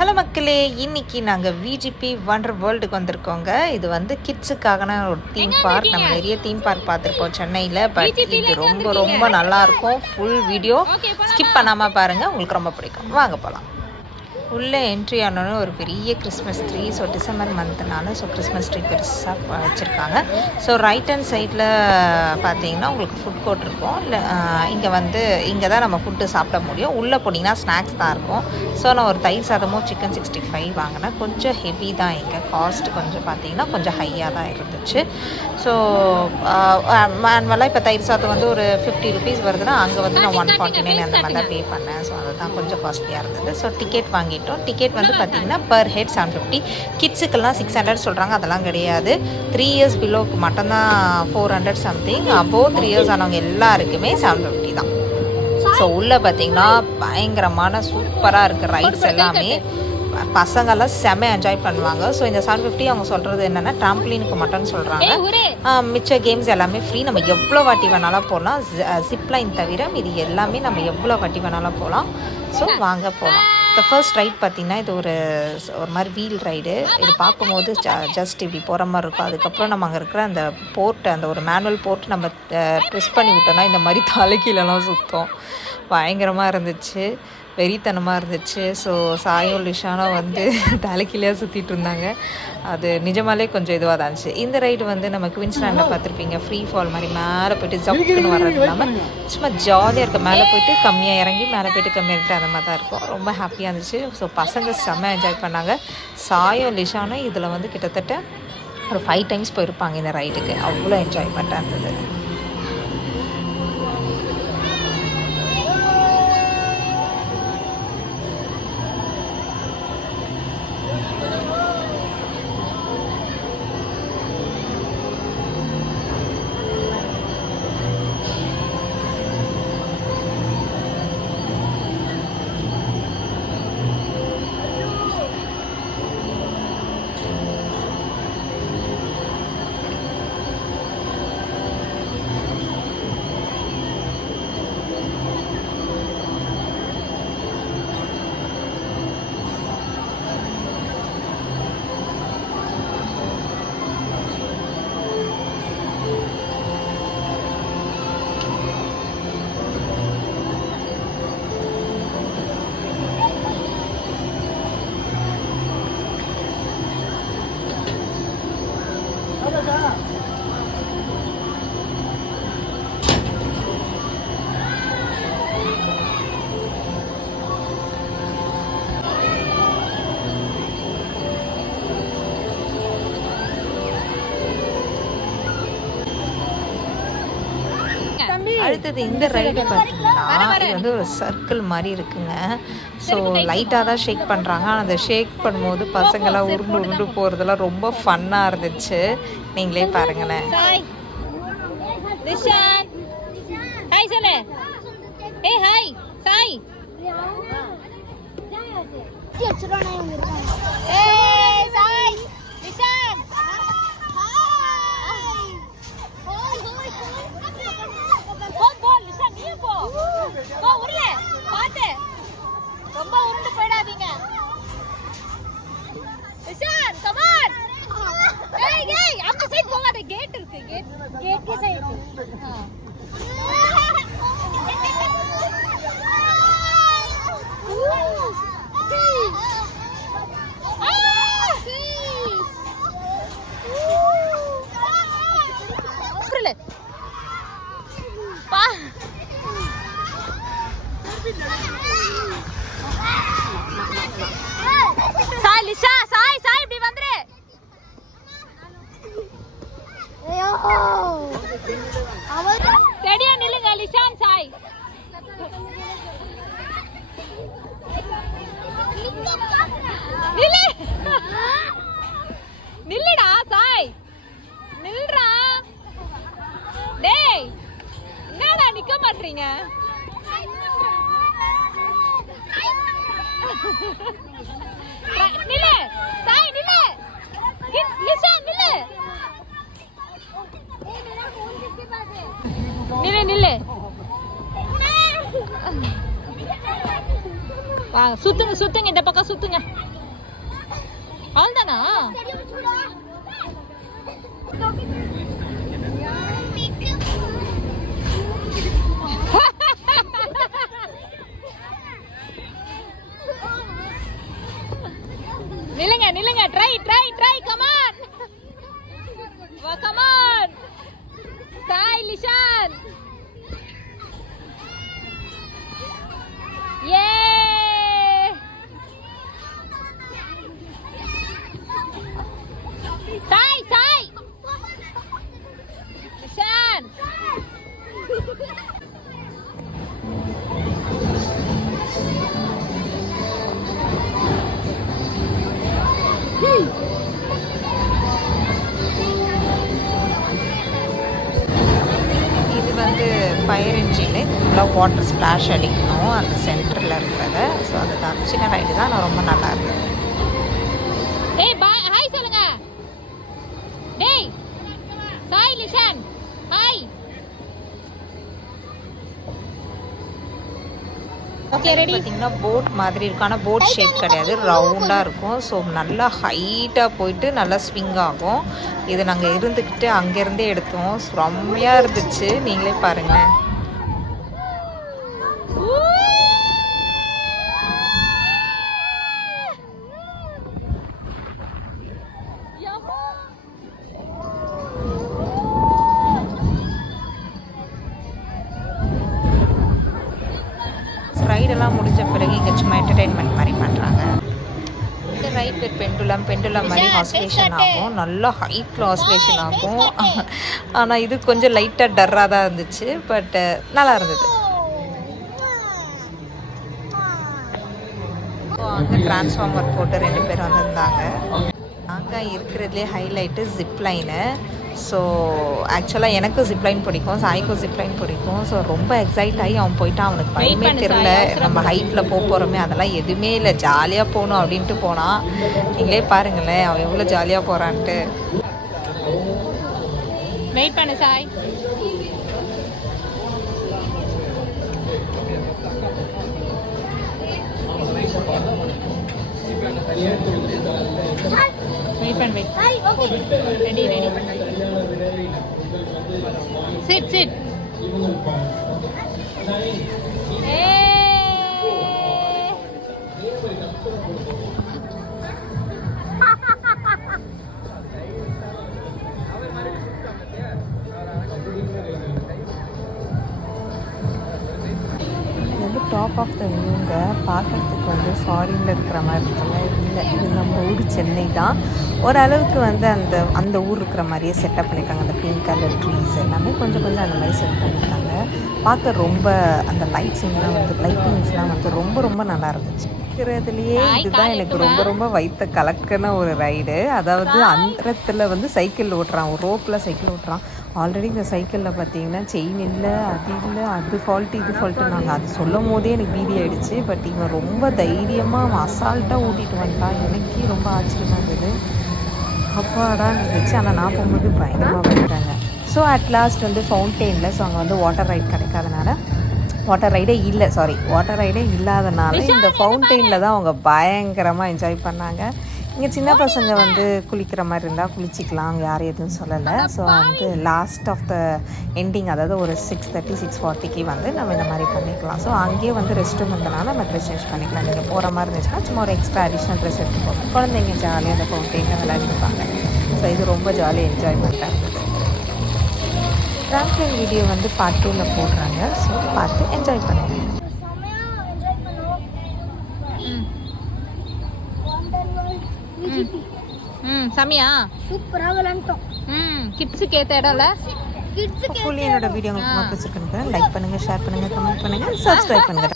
Hello மக்களே, இன்னைக்கு நாங்கள் விஜிபி வண்டர் வேர்ல்டுக்கு வந்திருக்கோங்க. இது வந்து கிட்ஸுக்கான ஒரு தீம் பார்க். நம்ம நிறைய தீம் பார்க் பார்த்துருப்போம் சென்னையில். பட் இது ரொம்ப ரொம்ப நல்லாயிருக்கும். ஃபுல் வீடியோ ஸ்கிப் பண்ணாமல் பாருங்கள், உங்களுக்கு ரொம்ப பிடிக்கும். வாங்க போகலாம். உள்ளே என்ட்ரி ஆனோன்னு ஒரு பெரிய கிறிஸ்மஸ் ட்ரீ. ஸோ டிசம்பர் மந்த்னால கிறிஸ்மஸ் ட்ரீ பெருசாக வச்சுருக்காங்க. ஸோ ரைட் ஹேண்ட் சைடில் பார்த்தீங்கன்னா உங்களுக்கு ஃபுட் கோர்ட் இருக்கும். இல்லை இங்கே தான் நம்ம ஃபுட்டு சாப்பிட முடியும். உள்ளே போனீங்கன்னா ஸ்நாக்ஸ் தான் இருக்கும். ஸோ நான் ஒரு தயிர் சாதமும் சிக்கன் 65 வாங்கினேன். கொஞ்சம் ஹெவி தான். இங்கே காஸ்ட் கொஞ்சம் பார்த்தீங்கன்னா கொஞ்சம் ஹையாக தான் இருந்துச்சு. ஸோ மேனுவலாக இப்போ தயிர் சாதம் வந்து ஒரு 50 ருபீஸ் வருதுன்னா அங்கே வந்து நான் 149 அந்த மாதிரி தான் பே பண்ணேன். ஸோ அதுதான் கொஞ்சம் காஸ்ட்லியாக இருந்தது. ஸோ டிக்கெட் வாங்கிட்டோம். டிக்கெட் வந்து பார்த்தீங்கன்னா பர் ஹெட் 750. கிட்ஸுக்கெல்லாம் 600 சொல்கிறாங்க. அதெல்லாம் கிடையாது. 3 இயர்ஸ் பிலோக்கு மட்டும்தான் 400 சம்திங். அபோவ் 3 இயர்ஸ் ஆனவங்க எல்லாருக்குமே 750 தான். ஸோ உள்ளே பார்த்தீங்கன்னா பயங்கரமான சூப்பராக இருக்குது ரைட்ஸ் எல்லாமே. பசங்கள்லாம் செம்ம என்ஜாய் பண்ணுவாங்க. ஸோ இந்த 750 அவங்க சொல்கிறது என்னென்னா ட்ராம்ப்ளினுக்கு மட்டும்னு சொல்கிறாங்க. மிச்ச கேம்ஸ் எல்லாமே ஃப்ரீ. நம்ம எவ்வளோ வாட்டி வேணாலும் போகலாம். ஜிப்லைன் தவிர இது எல்லாமே நம்ம எவ்வளோ வாட்டி வேணாலும் போகலாம். ஸோ வாங்க போகலாம். இந்த ஃபர்ஸ்ட் ரைட் பார்த்திங்கன்னா இது ஒரு மாதிரி வீல் ரைடு. இது பார்க்கும்போது ஜஸ்ட் இப்படி போகிற மாதிரி இருக்கும். அதுக்கப்புறம் நம்ம அங்கே இருக்கிற அந்த போர்ட்டு, அந்த ஒரு மேனுவல் போர்ட்டு நம்ம ட்விஸ்ட் பண்ணி விட்டோம்னா இந்த மாதிரி தலைக்கீழெல்லாம் சுற்றும். பயங்கரமாக இருந்துச்சு, வெறித்தனமாக இருந்துச்சு. ஸோ சாயும் லிஷானும் வந்து தலைக்கீழே சுற்றிட்டு இருந்தாங்க. அது நிஜமாலே கொஞ்சம் இதுவாக தான் இருந்துச்சு. இந்த ரைடு வந்து நம்ம குயின்ஸ்லாண்டில் பார்த்துருப்பீங்க. ஃப்ரீ ஃபால் மாதிரி மேலே போய்ட்டு ஜப்புன்னு வர்றது இல்லாமல் சும்மா ஜாலியாக இருக்க. மேலே போய்ட்டு கம்மியாக இறங்கி மேலே போய்ட்டு கம்மியாக இறங்கிட்டு அந்த மாதிரி தான் இருக்கும். ரொம்ப ஹாப்பியாக இருந்துச்சு. ஸோ பசங்க செம்ம என்ஜாய் பண்ணாங்க. சாயும் லிஷானும் இதில் வந்து கிட்டத்தட்ட ஒரு 5 டைம்ஸ் போயிருப்பாங்க இந்த ரைடுக்கு. அவ்வளோ என்ஜாய்மெண்ட்டாக இருந்தது. அடுத்தது இந்த ரைடு பார்த்தீங்கன்னா இது வந்து ஒரு சர்க்கிள் மாதிரி இருக்குங்க. ஸோ லைட்டாக தான் ஷேக் பண்ணுறாங்க. ஆனால் அந்த ஷேக் பண்ணும்போது பசங்களாம் உருண்டு போகிறதெல்லாம் ரொம்ப ஃபன்னாக இருந்துச்சு. நீங்களே பாருங்களேன். ரொம்ப உருண்டு போயிடாதீங்க. Rishan come on. ஏய் அந்த சைடு போங்க. அந்த கேட் இருக்கு. கேட் கே சைடு. பா சாய் லிஷா சாய் இப்படி வந்துரு. ரெடியா நில்லுங்க லிஷான் சாய். நில்லுடா சாய், நில்றா. டேய் என்னடா நிக்க மாட்டீங்க? நில்லு சாய், நில்லு லிஷா, நில்லு நில்லு நில்லு. வாங்க சுத்துங்க சுத்துங்க, இந்த பக்கம் சுத்துங்க. அவ்வளோதானா? நில்லுங்க நில்லுங்க, ட்ரை ட்ரை ட்ரை, கமான் வா, கமான் சாய் லிஷான். ஏ சாய் சாய் லிஷான். இது வந்து ஃபயர் இன்ஜின். இது ஃபுல்லாக வாட்டர் ஸ்ப்ளாஷ் அடிக்கணும் அந்த சென்டரில் இருக்கிறத. ஸோ அதுதான் சின்ன ரைடு தான், நான் ரொம்ப நல்லா இருந்தது. டேய் பாய், ஹாய் சொல்லுங்க. டேய் சாய் லிஷான், ஹாய். Okay ready. பார்த்தீங்கன்னா போட் மாதிரி இருக்கும், ஆனால் போட் ஷேப் கிடையாது, ரவுண்டாக இருக்கும். ஸோ நல்லா ஹைட்டாக போயிட்டு நல்லா ஸ்விங் ஆகும். இது நாங்கள் இருந்துக்கிட்டு அங்கேருந்தே எடுத்தோம். செம்மையாக இருந்துச்சு, நீங்களே பாருங்கள். ரைடெல்லாம் முடிஞ்ச பிறகு இங்கே சும்மா என்டர்டெயின்மெண்ட் மாதிரி பண்ணுறாங்க. இந்த ரைட் பேர் பெண்டுலம் மாதிரி ஆஸ்லேஷன் ஆகும், நல்லா ஹைட்டில் ஆஸ்லேஷன் ஆகும். ஆனால் இது கொஞ்சம் லைட்டாக டர்ராக தான் இருந்துச்சு, பட் நல்லா இருந்தது. அங்கே டிரான்ஸ்ஃபார்மர் போட்டு 2 பேர் வந்திருந்தாங்க. அங்கே இருக்கிறதுலே ஹைலைட்டு ஜிப்லைனு. ஸோ ஆக்சுவலாக எனக்கு ஜிப்லைன் பிடிக்கும், சாய்க்கும் ஜிப்லைன் பிடிக்கும். ஸோ ரொம்ப எக்ஸைட் ஆகி அவன் போயிட்டான். அவனுக்கு பயமே தெரியல, நம்ம ஹைட்டில் போகிறோமே அதெல்லாம் எதுவுமே இல்லை, ஜாலியாக போகணும் அப்படின்ட்டு போனான். நீங்களே பாருங்களேன் அவன் எவ்வளோ ஜாலியாக போகிறான்ட்டு. வெயிட் பண்ணு சாய். வெயிட் பண்ணு, wait. Ready ready. Sit sit. Top of the வியூங்க பார்க்குறதுக்கு வந்து ஃபாரினில் இருக்கிற மாதிரி இருக்குல்ல, இல்லை இது நம்ம ஊர் சென்னை தான். ஓரளவுக்கு வந்து அந்த ஊர் இருக்கிற மாதிரியே செட்டப் பண்ணியிருக்காங்க. அந்த பிங்க் கலர் ட்ரீஸ் எல்லாமே கொஞ்சம் அந்த மாதிரி செட் பண்ணியிருக்காங்க. பார்க்க ரொம்ப அந்த லைட்டிங்ஸ்லாம் வந்து ரொம்ப நல்லா இருந்துச்சு. இருக்கிறதுலையே இதுதான் எனக்கு ரொம்ப வைத்த கலக்கன ஒரு ரைடு. அதாவது அந்த வந்து சைக்கிள் ஓட்டுறான், ஒரு ரோப்பில் சைக்கிள் ஓட்டுறான். ஆல்ரெடி இந்த சைக்கிளில் பார்த்தீங்கன்னா செயின் இல்லை, அது இல்லை, அது ஃபால்ட்டு இது ஃபால்ட்டு. நாங்கள் அது சொல்லும் போதே எனக்கு பீதி ஆகிடுச்சு. பட் இவன் ரொம்ப தைரியமாக அவன் அசால்ட்டாக ஓட்டிகிட்டு வந்துட்டான். எனக்கே ரொம்ப ஆச்சரியமாக இருந்தது, அப்பாடான்னு இருந்துச்சு. ஆனால் நான் போகும்போது பயங்கரமாக பண்ணிட்டாங்க. ஸோ அட் லாஸ்ட் வந்து ஃபவுண்டெயினில், ஸோ அங்கே வந்து வாட்டர் ரைட் கிடைக்காதனால, வாட்டர் ரைடே இல்லாதனால இந்த ஃபவுண்டெயினில் தான் அவங்க பயங்கரமாக என்ஜாய் பண்ணாங்க. இங்கே சின்ன பசங்க வந்து குளிக்கிற மாதிரி இருந்தால் குளிச்சிக்கலாம், அவங்க யாரும் எதுவும் சொல்லலை. ஸோ வந்து லாஸ்ட் ஆஃப் த எண்டிங், அதாவது ஒரு 6:30 6:40 வந்து நம்ம இந்த மாதிரி பண்ணிக்கலாம். ஸோ அங்கேயே வந்து ரெஸ்ட் ரூம் இருந்தனால நம்ம ட்ரெஸ் சேஞ்ச் பண்ணிக்கலாம். நீங்கள் போகிற மாதிரி இருந்துச்சுன்னா சும்மா ஒரு எக்ஸ்ட்ரா அடிஷ்னல் ட்ரெஸ் எடுத்துக்கோங்க. குழந்தைங்க ஜாலியாக அந்த ஃபவுண்டெயினில் விளையாடிருப்பாங்க. ஸோ இது ரொம்ப ஜாலியாக என்ஜாய்மெண்ட்டாக இருந்தது. ட்ராம்ப்ளின் வீடியோ வந்து பார்ட் 2ல் போடுறாங்க. ஸோ பார்த்து என்ஜாய் பண்ணுங்கள். சமியா சூப்பரா விளையாண்டோம். கிட்ஸுக்கு ஏத்த இடம்ல. ஃபுல்லி என்னோட வீடியோ உங்களுக்கு பிடிச்சிருக்குன்னு லைக் பண்ணுங்கள், ஷேர் பண்ணுங்கள், கமெண்ட் பண்ணுங்கள், சப்ஸ்கிரைப் பண்ணுங்கள்.